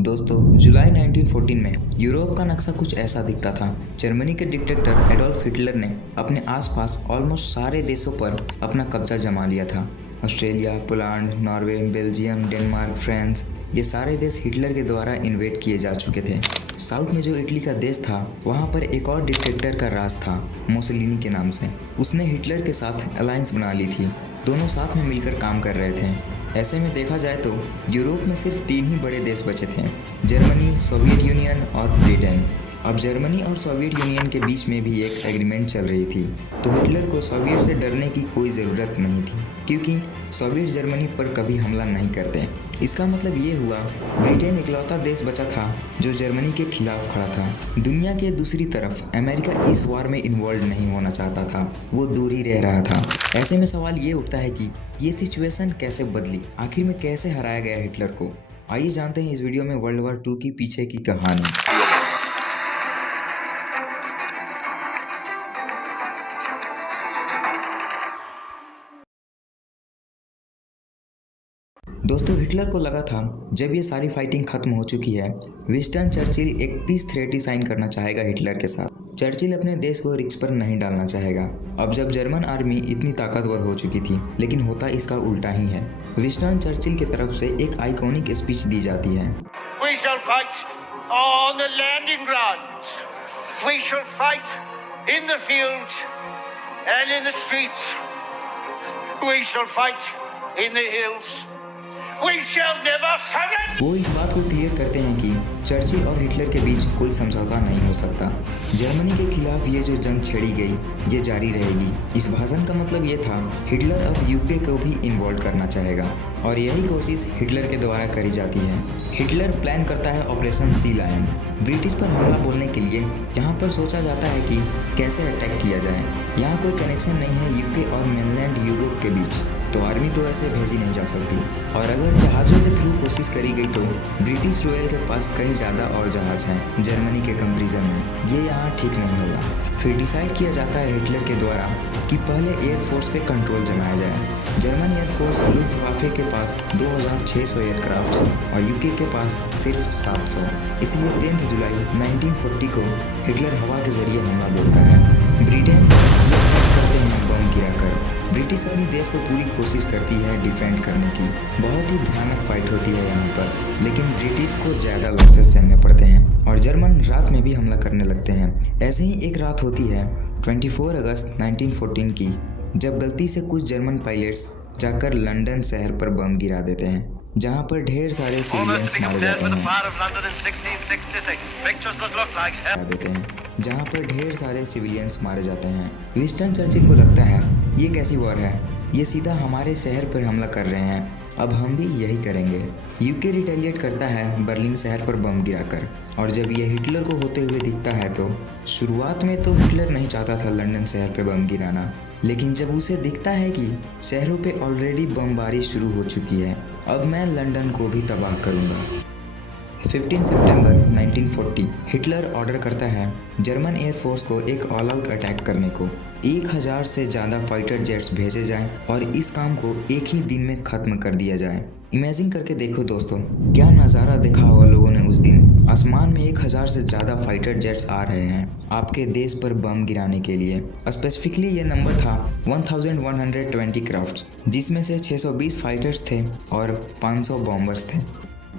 दोस्तों, जुलाई 1914 में यूरोप का नक्शा कुछ ऐसा दिखता था। जर्मनी के डिक्टेटर एडोल्फ हिटलर ने अपने आसपास ऑलमोस्ट सारे देशों पर अपना कब्जा जमा लिया था। Australia, Poland, Norway, Belgium, Denmark, France, ये सारे देश हिटलर के द्वारा इन्वेड किए जा चुके थे। साउथ में जो इटली का देश था, वहाँ पर एक और डिक्टेटर का राज था, मुसोलिनी के नाम से। उसने हिटलर के साथ अलायंस बना ली थी। दोनों साथ में मिलकर काम कर रहे थे। ऐसे में देखा जाए तो यूरोप में सिर्फ 3 ही बड़े देश बचे थे, जर्मनी, सोवियत यूनियन और ब्रिटेन। अब जर्मनी और सोवियत यूनियन के बीच में भी एक एग्रीमेंट चल रही थी, तो हिटलर को सोवियत से डरने की कोई ज़रूरत नहीं थी, क्योंकि सोवियत जर्मनी पर कभी हमला नहीं करते। इसका मतलब ये हुआ, ब्रिटेन इकलौता देश बचा था जो जर्मनी के खिलाफ खड़ा था। दुनिया के दूसरी तरफ अमेरिका इस वार में इन्वॉल्व नहीं होना चाहता था, वो दूर ही रह रहा था। ऐसे में सवाल ये उठता है कि ये सिचुएशन कैसे बदली, आखिर में कैसे हराया गया हिटलर को। आइए जानते हैं इस वीडियो में वर्ल्ड वॉर 2 की पीछे की कहानी। दोस्तों, हिटलर को लगा था जब ये सारी फाइटिंग खत्म हो चुकी है, विंस्टन चर्चिल एक पीस ट्रीटी साइन करना चाहेगा हिटलर के साथ। चर्चिल अपने देश को रिस्क पर नहीं डालना चाहेगा। अब जब जर्मन आर्मी इतनी ताकतवर हो चुकी थी, लेकिन होता इसका उल्टा ही है। विंस्टन चर्चिल की तरफ से एक आइकॉनिक स्पीच दी जाती है। We shall fight on the landing grounds. We shall fight in the fields and in the streets. We shall fight in the hills. We shall never surrender. वो इस बात को क्लियर करते हैं कि चर्चिल और हिटलर के बीच कोई समझौता नहीं हो सकता। जर्मनी के खिलाफ ये जो जंग छेड़ी गई, ये जारी रहेगी। इस भाषण का मतलब ये था, हिटलर अब यूके को भी इन्वॉल्व करना चाहेगा, और यही कोशिश हिटलर के द्वारा करी जाती है। हिटलर प्लान करता है ऑपरेशन सी लायन, ब्रिटिश पर हमला बोलने के लिए। यहाँ पर सोचा जाता है कि कैसे अटैक किया जाए। यहाँ कोई कनेक्शन नहीं है यूके और मेनलैंड यूरोप के बीच, तो आर्मी तो ऐसे भेजी नहीं जा सकती। और अगर जहाज़ों के थ्रू कोशिश करी गई तो ब्रिटिश रॉयल के पास कई ज़्यादा और जहाज़ हैं जर्मनी के कंपैरिजन में, ये यहाँ ठीक नहीं होगा। फिर डिसाइड किया जाता है हिटलर के द्वारा कि पहले एयरफोर्स पे कंट्रोल जमाया जाए। जर्मन एयरफोर्स लुफ्टवाफे के पास 2600 एयरक्राफ्ट और यूके के पास सिर्फ 700। इसलिए 10 जुलाई 1940 को हिटलर हवा के जरिए हमला बोलता है। ब्रिटेन करते हैं बम गिराकर। ब्रिटिश अपने देश को पूरी कोशिश करती है डिफेंड करने की। बहुत ही भयानक फाइट होती है यहाँ पर, लेकिन ब्रिटिश को ज़्यादा लॉसेस सहने पड़ते हैं और जर्मन रात में भी हमला करने लगते हैं। ऐसे ही एक रात होती है 24 अगस्त 1914 की, जब गलती से कुछ जर्मन पायलट्स जाकर लंदन शहर पर बम गिरा देते हैं, जहाँ पर ढेर सारे सिविलियंस मारे जाते हैं। विंस्टन चर्चिल को लगता है ये कैसी वॉर है, ये सीधा हमारे शहर पर हमला कर रहे हैं, अब हम भी यही करेंगे। यूके रिटेलिएट करता है बर्लिन शहर पर बम गिराकर, और जब ये हिटलर को होते हुए दिखता है तो शुरुआत में तो हिटलर नहीं चाहता था लंदन शहर पर बम गिराना, लेकिन जब उसे दिखता है कि शहरों पे ऑलरेडी बमबारी शुरू हो चुकी है, अब मैं लंदन को भी तबाह करूंगा। 15 सितंबर 1940 हिटलर ऑर्डर करता है जर्मन एयरफोर्स को एक ऑल आउट अटैक करने को। 1000 से ज़्यादा फाइटर जेट्स भेजे जाएं और इस काम को एक ही दिन में ख़त्म कर दिया जाए। इमेजिन करके देखो दोस्तों, क्या नज़ारा देखा होगा लोगों ने उस दिन। आसमान में 1000 से ज़्यादा फाइटर जेट्स आ रहे हैं आपके देश पर बम गिराने के लिए। स्पेसिफिकली ये नंबर था 1120 क्राफ्ट्स, जिसमें से 620 फाइटर्स थे और 500 बॉम्बर्स थे।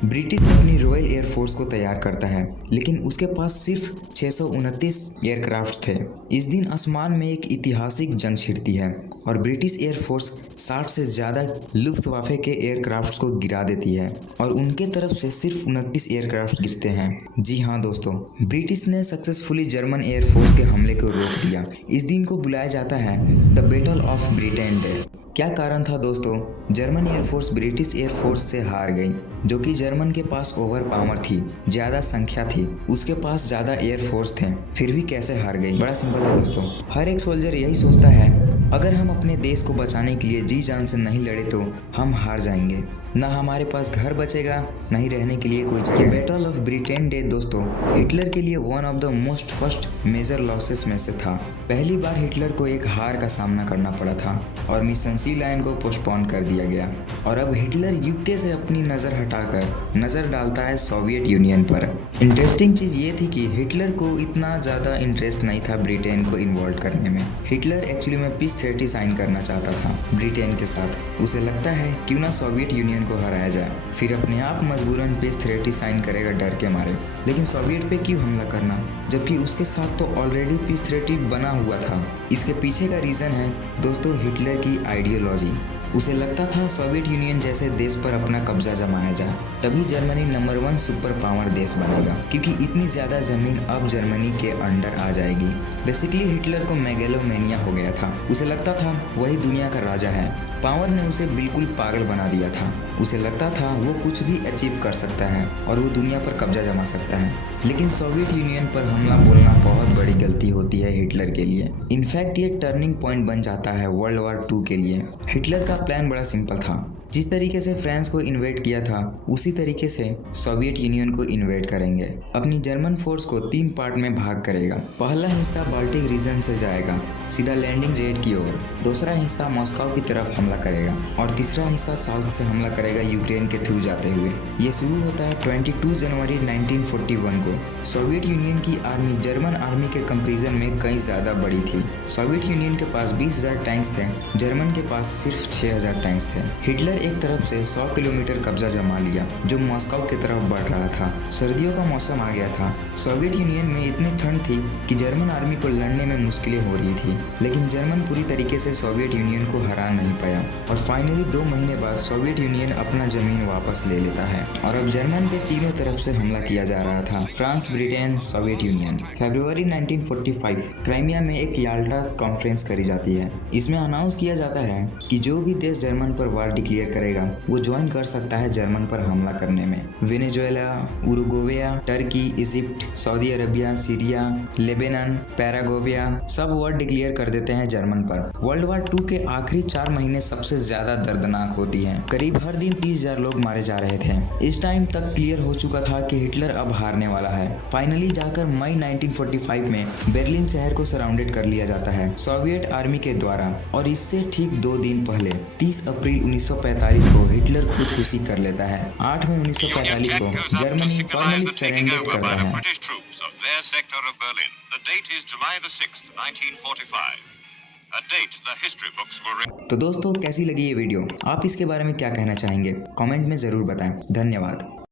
ब्रिटिश अपनी रॉयल एयरफोर्स को तैयार करता है, लेकिन उसके पास सिर्फ 629 एयरक्राफ्ट थे। इस दिन आसमान में एक ऐतिहासिक जंग छिड़ती है और ब्रिटिश एयरफोर्स 60 से ज़्यादा लुफ्टवाफे के एयरक्राफ्ट्स को गिरा देती है और उनके तरफ से सिर्फ 29 एयरक्राफ्ट गिरते हैं। जी हाँ दोस्तों, ब्रिटिश ने सक्सेसफुली जर्मन एयरफोर्स के हमले को रोक दिया। इस दिन को बुलाया जाता है the battle of Britain day. क्या कारण था दोस्तों? जर्मन एयरफोर्स ब्रिटिश एयरफोर्स से हार गई, जो कि जर्मन के पास ओवर पावर थी, ज़्यादा संख्या थी, उसके पास ज़्यादा एयरफोर्स थे। फिर भी कैसे हार गई? बड़ा सिंपल है दोस्तों, हर एक सोल्जर यही सोचता है, अगर हम अपने देश को बचाने के लिए जी जान से नहीं लड़े तो हम हार जाएंगे। ना हमारे पास घर बचेगा, नहीं रहने के लिए कोई जगह। बैटल ऑफ ब्रिटेन डे दोस्तों हिटलर के लिए one of the most first major losses में से था। पहली बार हिटलर को एक हार का सामना करना पड़ा था और मिशन सी लाइन को पोस्टपोन कर दिया गया और अब हिटलर यूके से अपनी नज़र हटाकर नज़र डालता है सोवियत यूनियन पर। इंटरेस्टिंग चीज़ ये थी कि हिटलर को इतना ज़्यादा इंटरेस्ट नहीं था ब्रिटेन को इन्वॉल्व करने में। हिटलर एक्चुअली में पीस ट्रीटी साइन करना चाहता था ब्रिटेन के साथ। उसे लगता है क्यों ना सोवियत यूनियन को हराया जाए, फिर अपने आप मजबूरन पीस ट्रीटी साइन करेगा डर के मारे। लेकिन सोवियत पे क्यों हमला करना जबकि उसके साथ तो ऑलरेडी पीस ट्रीटी बना हुआ था। इसके पीछे का रीज़न है दोस्तों हिटलर की आइडियोलॉजी। उसे लगता था सोवियत यूनियन जैसे देश पर अपना कब्जा जमाया जाए तभी जर्मनी नंबर 1 सुपर पावर देश बनेगा, क्योंकि इतनी ज़्यादा ज़मीन अब जर्मनी के अंडर आ जाएगी। बेसिकली हिटलर को मेगेलोमेनिया हो गया था। उसे लगता था वही दुनिया का राजा है। पावर ने उसे बिल्कुल पागल बना दिया था। उसे लगता था वो कुछ भी अचीव कर सकता है और वो दुनिया पर कब्जा जमा सकता है। लेकिन सोवियत यूनियन पर हमला बोलना बहुत बड़ी गलती होती है हिटलर के लिए। इनफैक्ट ये टर्निंग पॉइंट बन जाता है वर्ल्ड वॉर 2 के लिए। हिटलर का प्लान बड़ा सिंपल था। जिस तरीके से फ्रांस को इन्वेड किया था उसी तरीके से सोवियत यूनियन को इन्वेड करेंगे। अपनी जर्मन फोर्स को 3 पार्ट में भाग करेगा। पहला हिस्सा बाल्टिक रीजन से जाएगा सीधा लैंडिंग रेड की ओर, दूसरा हिस्सा मॉस्को की तरफ हमला करेगा और तीसरा हिस्सा साउथ से हमला करेगा यूक्रेन के थ्रू जाते हुए। ये शुरू होता है 22 जनवरी 1941 को। सोवियत यूनियन की आर्मी जर्मन आर्मी के कंपेरिजन में कई ज़्यादा बड़ी थी। सोवियत यूनियन के पास 20,000 टैंक्स थे, जर्मन के पास सिर्फ 6,000 टैंक्स थे। हिटलर एक तरफ से 100 किलोमीटर कब्जा जमा लिया जो मॉस्को की तरफ बढ़ रहा था। सर्दियों का मौसम आ गया था। सोवियत यूनियन में इतनी ठंड थी कि जर्मन आर्मी को लड़ने में मुश्किलें हो रही थी, लेकिन जर्मन पूरी तरीके से सोवियत यूनियन को हरा नहीं पाया और फाइनली 2 महीने बाद सोवियत यूनियन अपना जमीन वापस ले लेता है और अब जर्मन पे तीनों तरफ से हमला किया जा रहा था, फ्रांस, ब्रिटेन, सोवियत यूनियन। फरवरी 1945 क्राइमिया में एक याल्टा कॉन्फ्रेंस करी जाती है। इसमें अनाउंस किया जाता है कि जो भी देश जर्मन पर वार डिक्लेयर करेगा वो ज्वाइन कर सकता है जर्मन पर हमला करने में। Venezuela, Uruguay, Turkey, Egypt, Saudi Arabia, Syria, Lebanon, Paraguay सब वॉर डिक्लेयर कर देते हैं जर्मन पर। वर्ल्ड वॉर 2 के आखिरी 4 महीने सबसे ज्यादा दर्दनाक होती हैं। करीब हर दिन 30,000 लोग मारे जा रहे थे। इस टाइम तक क्लियर हो चुका था कि हिटलर अब हारने वाला है। फाइनली जाकर मई 1945 में बर्लिन शहर को सराउंडेड कर लिया जाता है सोवियत आर्मी के द्वारा और इससे ठीक 2 दिन पहले 30 अप्रैल 1945 को हिटलर खुदकुशी कर लेता है। 8 मई 1945 को जर्मनी फॉर्मली सरेंडर करता है। तो दोस्तों कैसी लगी ये वीडियो? आप इसके बारे में क्या कहना चाहेंगे? कमेंट में ज़रूर बताएं। धन्यवाद।